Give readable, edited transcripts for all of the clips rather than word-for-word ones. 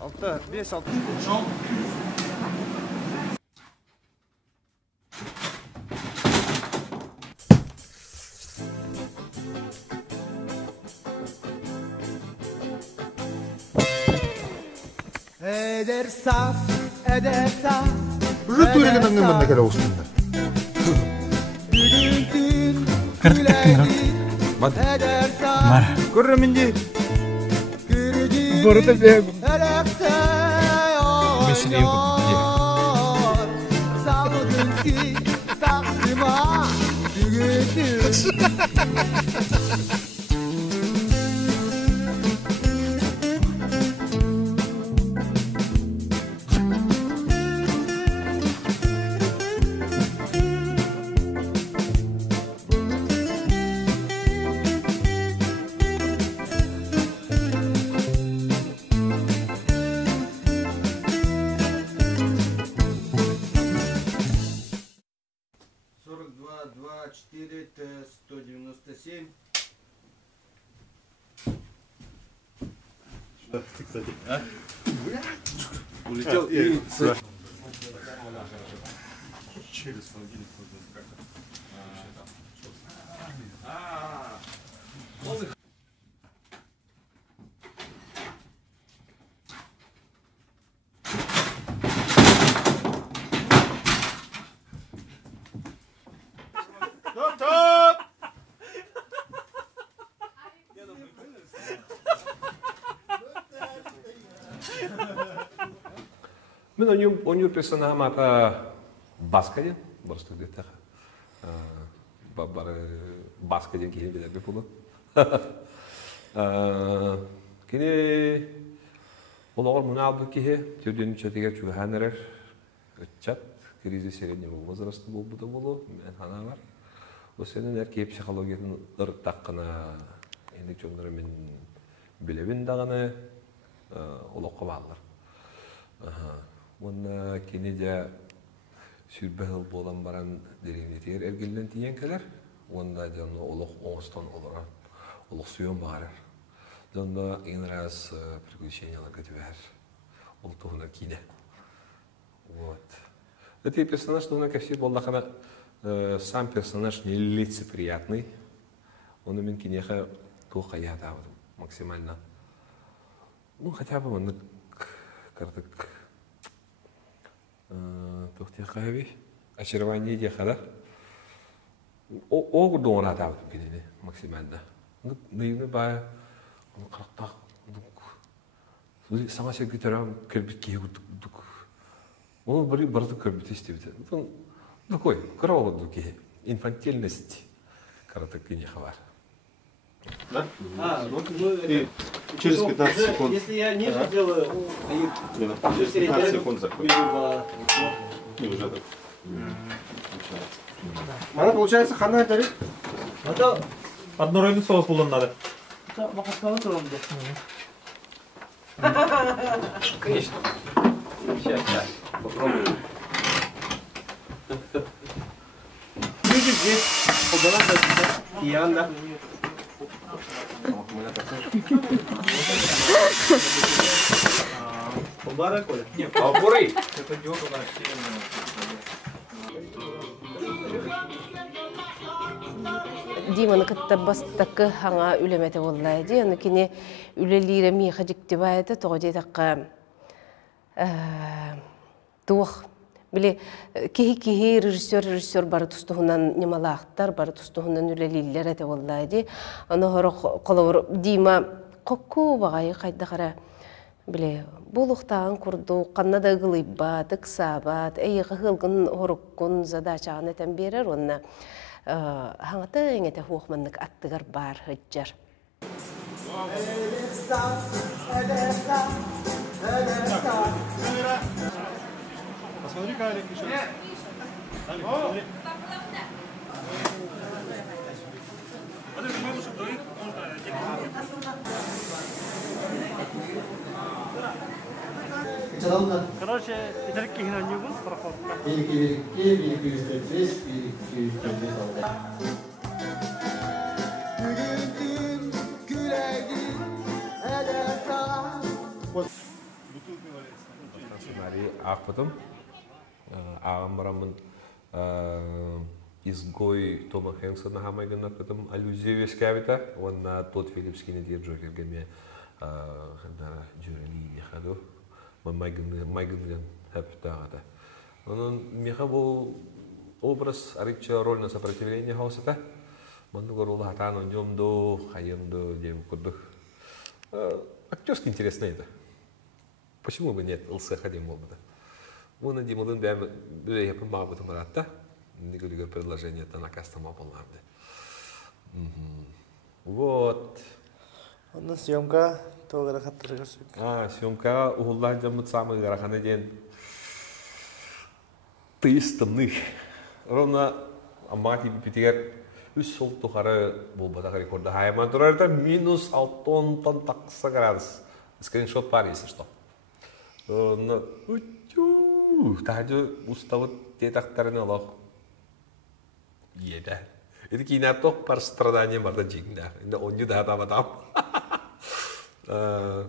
Altı, 5, 6. Edersas, edersas. Уже турелин аңгымын кәлі оғыстында. Мар. Көрі менде. Бұрыты бәгім. Бешін ең күрді. Кстати, а? Улетел и... Через холодильник как-то. Мен он персонаж мата баскаден, барстык дете. Бары баскаден кейін билер бе болу. Кене олар мына алды кие, тюден чатыга чуханерер, чат кризис среднего возраста болду да болу, мен хана бар. Осенен эрке психологияны ыртаккына, эне чоңдары мен билебин даганы олокко баалар. Онна кенеде сүрбәл болан баран деренетер эргелден тиен келер. Онда жаны олық оңыстан олар, олық сүйен бағарыр. Жанда ең раз приключениялар көтібер. Ол туғына кине. Вот. Этот персонаж, ну, как все болдақана, сам персонаж нелицеприятный. Он у меня кинеха туха я максимально. Ну, хотя бы он как-то тухтехави очарование дехада. О дона да кинене максимально. Ну, наивно бая он как-то сама себе гитарам кербитки дук. Он барды кербит истебит. Он такой кровавый дуки, инфантильность, коротко кинеха бар. Да? И через 15 секунд. Если я ниже делаю, через 15 секунд заходит. И уже так. Она получается хана это ведь? это Однородный соус был надо. макаскалы турам да. Конечно. Сейчас, попробуем. Видишь, здесь полтора Яна. Полбара, Коля? Нет, попуры. Это диод у нас Диманы кытта бастакы хаңа үлеметі боллайды. Аны кені үлелері мейқа жіктебайды, тоғы таққа туық. Біле, кехи режиссер бары тұстығынан немалақтар, бары тұстығынан үлелелері де боллайды. Аны қолауыр Дима қоқу бағайы қайды қара. Біле, бұл ұқтағын құрду, қаннада ғылыбат, ұқсабат, әйіғі ғылғын орыққын задачағын әтен берер, онына хаңаты әңеті хуқманлық аттығар бар хүджар. Посмотри, Калик, еще раз. Калик, посмотри. Çalalım. Короче, италикке хинан югун, пароходка. Birlikte 1245, 1255 aldı. Gülündüm, güleydin edersen. Сценарий ақпытым. Ағам барамын изгой Тома Хэнксона хамайган ақпытым аллюзия вескавита. Онна тот Филипскини дир Джокерге жүрели ехаду. Майган хэптағада. Onun меха бұл образ арича роль на сопротивление хаусата. Манду горулы хатан онжомду, хайымду, дем курдух. Актерски интересно это. Почему бы нет? Лсеха дем болбуда. Оны демылын бәрі япын маға бұтым баратта. Николига предложение это накастама болмарды. Вот. Онда съемка тоғыра қаттыры көрсек. Съемка уғылдан жамыт самы ғараханы ден тыйыстымны. Ровно аммати бітігер үс сол тұқары болбадақ рекорды хайыман тұрарда минус 6 тон тақсы градус. Скриншот бар, если что. Но тахаджу уставыт детақтарыны олақ еді. Это кейінат тоқ бар страдания барда жегінде. Енді онды да атам. Оны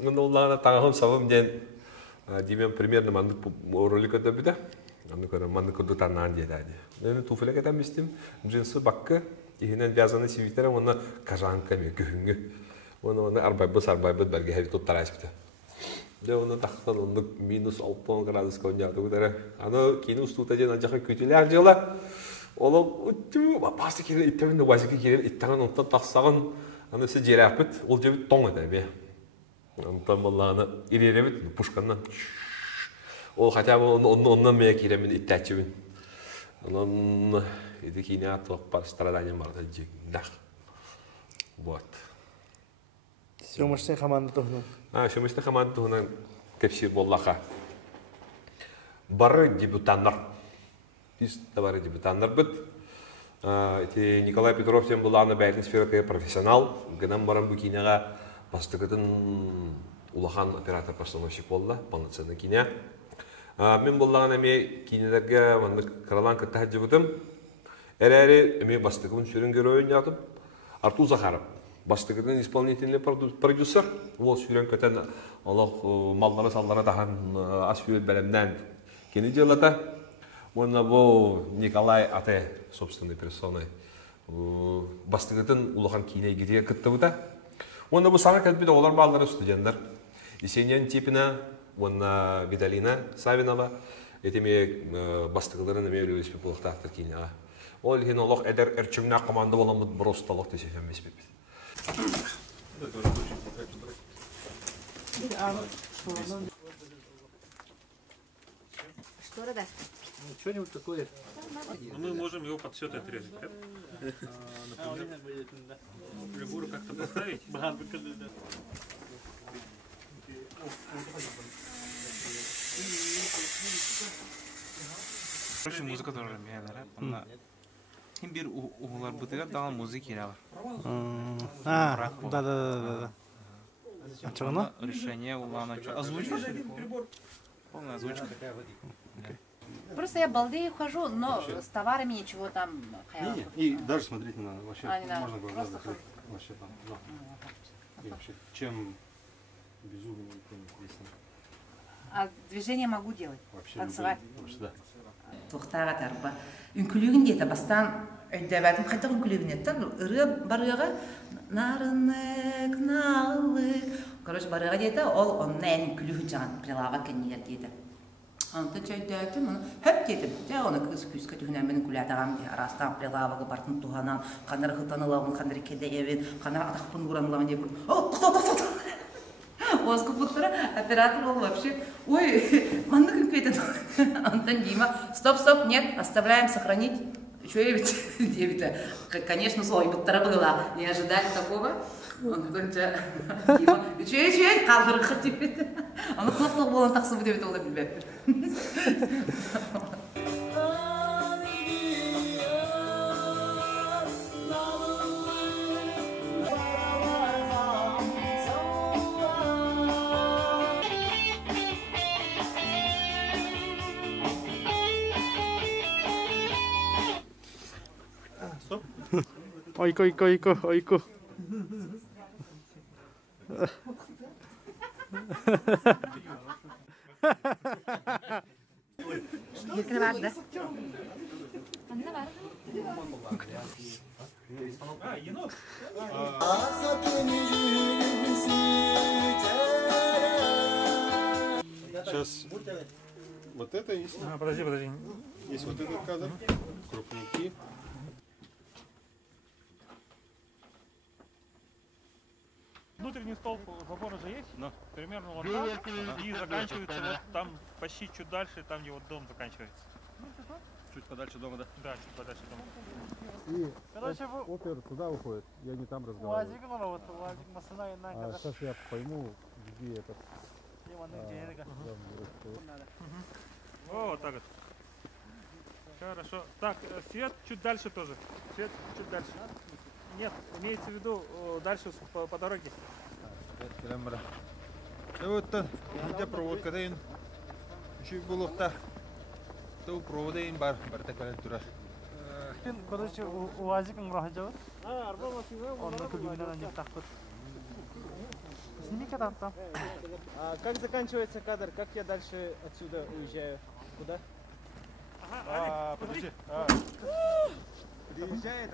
олағына тағағым сабым ден демен примерно мандық ролика да біді. Мандық ұды таннан деді. Мен туфелек етем істем. Джинсы баққы. Ехінен вязаны сивиттері оны кажанка мен көхінгі. Оны арбайбыз бәрге хәві тоттар әспіті. Оны тақтан оны минус 6 градус көндяды көдері. Аны кейіні ұстуыта ден анжаққа көтелі аржығыла. Олы ұттым, басты керен иттәмінде уазекі керен иттәңін ұнттан тақсағын аны өсі жері әпіт, ол жебіт тоң еді әбе. Онтан болағаны иреребіт, пушқаннан. Ол хотя бы оннан мәе керемін иттәтчебін. Онын еді кейіне атылық бар страданиям барды жегіндақ. Вот. Съемочный команда тоғынан. Съемочный команда тоғынан кепсир боллаға. Бары дебютаннар. Біз бары дебютаннар бұд. Николай Петров тем болағына бәйтін сферакай профессионал. Гынан барам бұл кейінеға бастығыдың улахан оператор-постановщик болды, полноценный кейіне. Мен болағын әме кейінелерге қаралан кіттахат жығыдым. Әрі әме бастығын сүрін көрі ойын Арту Захаров. Бастығыдың исполнительный продюсер. Ол сүрен көтен маллары саллары таған ас үйет бәлемден кені делата. Оны бұл Николай аты, собственной персоной. Бастығыдың улахан кейіне кетеге күтті бұта. Оны бұл саңа кәлбеді олар баллары студенттер. Есенен типіне, оны Виталина Савинова, етеме бастығыларын әме өлі бұлықты ақтыр кейіне. Ол ең олық әдір әрчіміне команда боламыд бір осталық десефен беспепет. Что, Рада? Что-нибудь такое. Мы можем его под все отрезать, да? Например, фигуру как-то поставить. Короче, музыка тоже мейлер. Hem bir uğular bıtıgar dağın müzik yeri var. Да. Ona решение улана. Озвучка? Полная озвучка. Просто я балдею хожу, но с товарами ничего там. И даже смотреть не надо. Вообще надо. можно глаза закрыть. Вообще там. И вообще, чем безумнее, тем интереснее. А движение могу делать. Вообще танцевать. Вообще, да. Тоқтаға тарба. Үнкілігін дейті бастан өйдәбәтім қайта үнкілігін еттім. Үрі барыға нарынық, налық. Короче, барыға дейті, ол онына ән үнкілігі жаңын прилава кәнелер дейті. Анты чайдәтім, оны хөп дейті. Жа оны күз-күзгі түхінен менің күләтіғам арастан прилаваға бартын туғанан, қандар ғытанылауын, қандар кеде евен, қандар атақпын ұранылауын дейіп. О, тоқта. Оску путра, оператор был вообще, ой, манна конкретно. Антон Дима, стоп, нет, оставляем, сохранить. Что я ведь, девита, конечно, ой, путра была, не ожидали такого. Антон Дима, что я, калвар хотел. Он кто-то был, он так собой девита улыб тебя. 어이구, 이거, 이거, 어이구. Yekine vardı. Сейчас вот это есть. Подожди. Есть вот этот кадр. Крупники. Внутренний столб забора же есть? Но примерно вот там. И заканчивается вот там почти чуть дальше, там где вот дом заканчивается. Чуть подальше дома, да? Да, чуть подальше дома. И опер туда уходит. Я не там разговариваю. А сейчас я пойму, где этот. Вот так вот. Хорошо. Так, свет чуть дальше тоже. Свет чуть дальше. Нет, имеется в виду дальше по дороге. Вот где проводка дейін. Еще булықта. Тау провода дейін бар такая тура. короче, УАЗик нравится. Арба машина. Он на тулимина не так вот. Сними-ка там. Как заканчивается кадр? Как я дальше отсюда уезжаю? Куда? Ага, Подожди. Приезжает,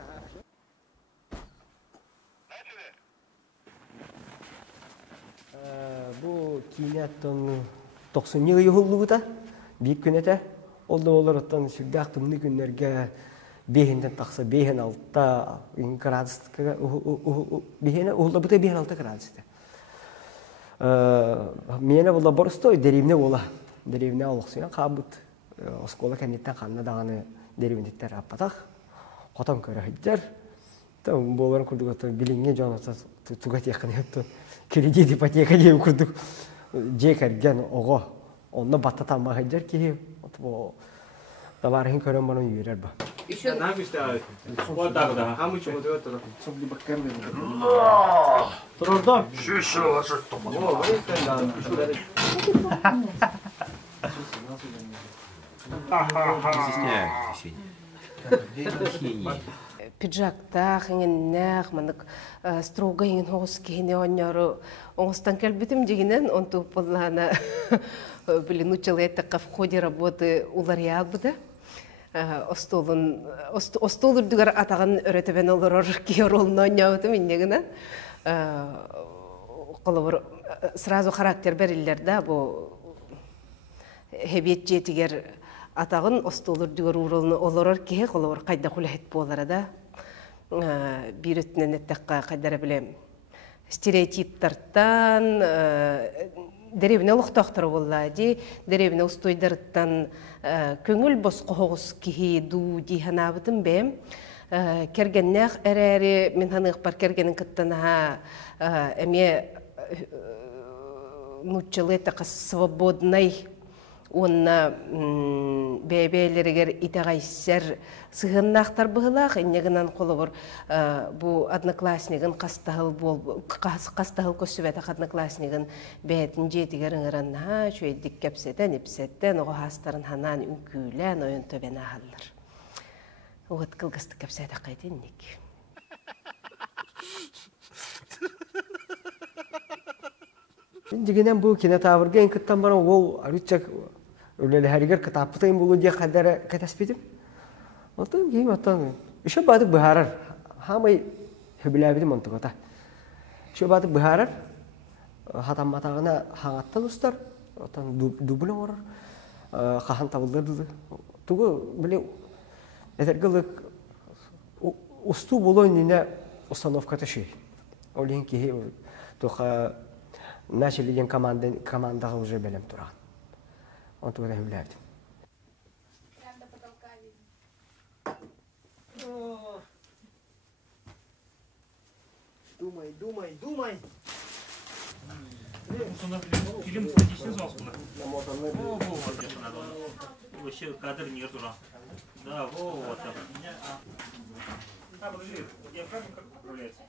Бу кинеттон 90 йыллыгыта бик күнәтә. Олар оттан сүгдәк тымны күннәргә бехендән такса бехен алта градуска бехене улда бите бехен алта градуста. Менә була борстой деревне була. Деревне алыксына кабыт. Оскола кәннәттән канна даганы деревнеттер апатак. Котон көрәһәҗәр. Там болар курдугата билиңе җаната тугат якынып кредит ипотека дип курдук. Жекерген ого. Онда батта тамагыжар ки вот товарын көрәм моны йөрәр ба. Еще на месте. Вот так да. А мы чего это? Чтобы не баккерны. Трудно. Еще ложит Пиджактах, ингеннах, манык строго инген хос кихине оньору оңстан келбитим дегенен он туполлана блин училетта в ходе работы уларял буда остолун дугар атаган өрөтөбен олорор киоролно оньоутум иннегенен колобор сразу характер бериллер да бу хебет жетигер атагын остолур дугар уролну олорор кихе колобор кайда хулахет болара да bir ötünen ettekka kadar bilem stereotiptartan derevine uluqtaqtır vallahi derevine ustoydartan köngül bosqo hoğus kihi du dihanabıdım bem kergennek ereri min hanıq par kergenin kıttanaha eme нучелета свободной онна бебелеригер итагайсер сыгыннактар быгылак иннегенен колобор бу одноклассниген кастагыл көсүбөт одноклассниген бетин жетигер ыңыранна чөйдик кепсетен ипсеттен ого хастарын ханан үнкүлен оюн төбен ахаллар вот кылгысты кепсете кайтынник Дигенен бу кинотавырга ин кыттан бара ол арычак өлеле харигер кытапытын булу дия кадара катаспидим. Отон гейм отон. Ишо бады бахарар. Хамай хөбүләбидим онтогота. Ишо бады бахарар. Хатам матагына хаңаттан устар. Отон дублен орор. Хахан табылдырды. Тугу биле этергылык усту болой нине установка таши. Олин ки тоха начали ден команда уже белем туран. Он туда являет. Думай. Фильм статичный зал. Вообще кадр не тура. Да, вот так. Подожди, диафрагма как управляется?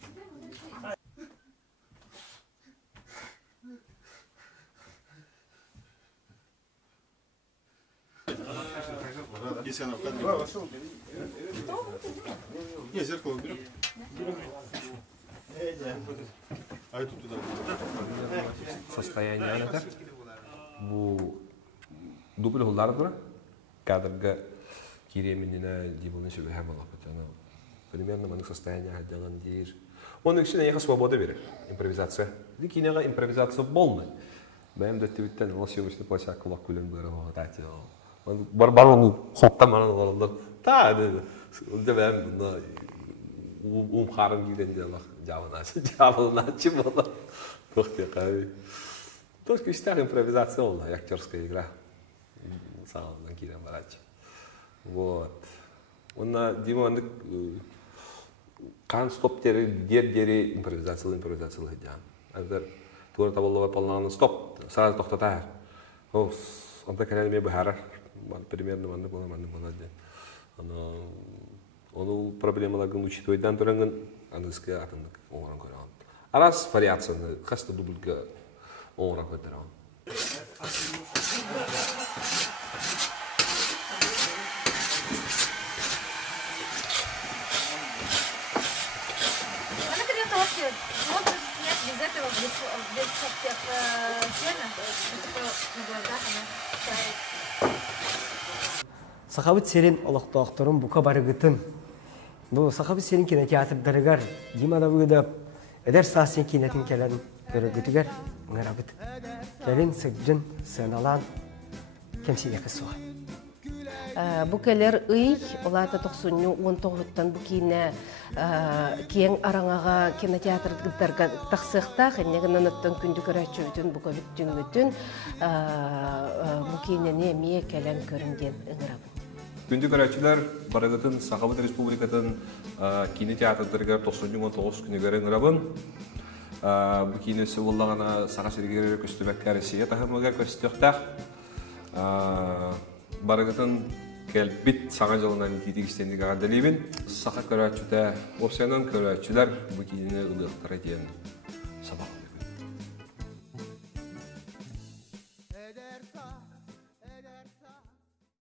Если она входит. Не, зеркало берем. А это туда. Состояние это. Bu dubul hullardır. Kadırga kireminine dibulun şöyle hem Allah patana. Примерно манık состояние hadjangan deyir. Onun için yağı свобода verir. Импровизация. Дикинега импровизация болмай. Benim de tweetten o съемочный площадка kulak kulen böyle hadi. Бар onu хоптан мана олар. Та dedi. Onda ben bunda karım giden diye bak javanaçı bola. Toxtya qavi. Только чистая импровизационная актерская игра. Самого Кирилла Барача. Вот. Он на Димон кан стоп дери импровизациялы хедян. Агар тура табыллы палнаны стоп, сразу тоқтатар. О, онда кәлеме бахара. Примерно манда болады. Onu проблемаларын учитывайдан тұрыңын английский атындық оңыран көрген. Арас вариацияны қасты дубльға оңыран көрген. Без этого, без всех сена, на глазах она тает. Сахабыт серен олықтоқтырын бұқа барығытын. Бұл сахабыт серен кинотеатрдарығар, Димада бұғыдап, әдер сасын кинетін кәлерін көрігітігер, ұңырабыт. Кәлін сықжын, сыналан, кәмсене қысуға. Бу келер ый, олата 19-19-тан бу кейіне кейін араңаға кинотеатрдарға тақсықтақ, әнегінен өттен күнді көрәтші өтін, бұға бүттін өтін, бу кейіне мие кәлем көрінден ұңырабын. Күнді көрәтшілер Барығытын, Сахабыт Республикатын кинотеатрдарға 19-19 күнігері ұңырабын. Бу кейінесі олағана Саға Сергері көстібәккәрі сие тағымығар көстіқтақ. Барығытын кәлбит саңа жылынан тетігістенді ғадалейбін. Сақа көрәтшілер, опсияның көрәтшілер бұл кейіне ұлықтары дейін сабақ.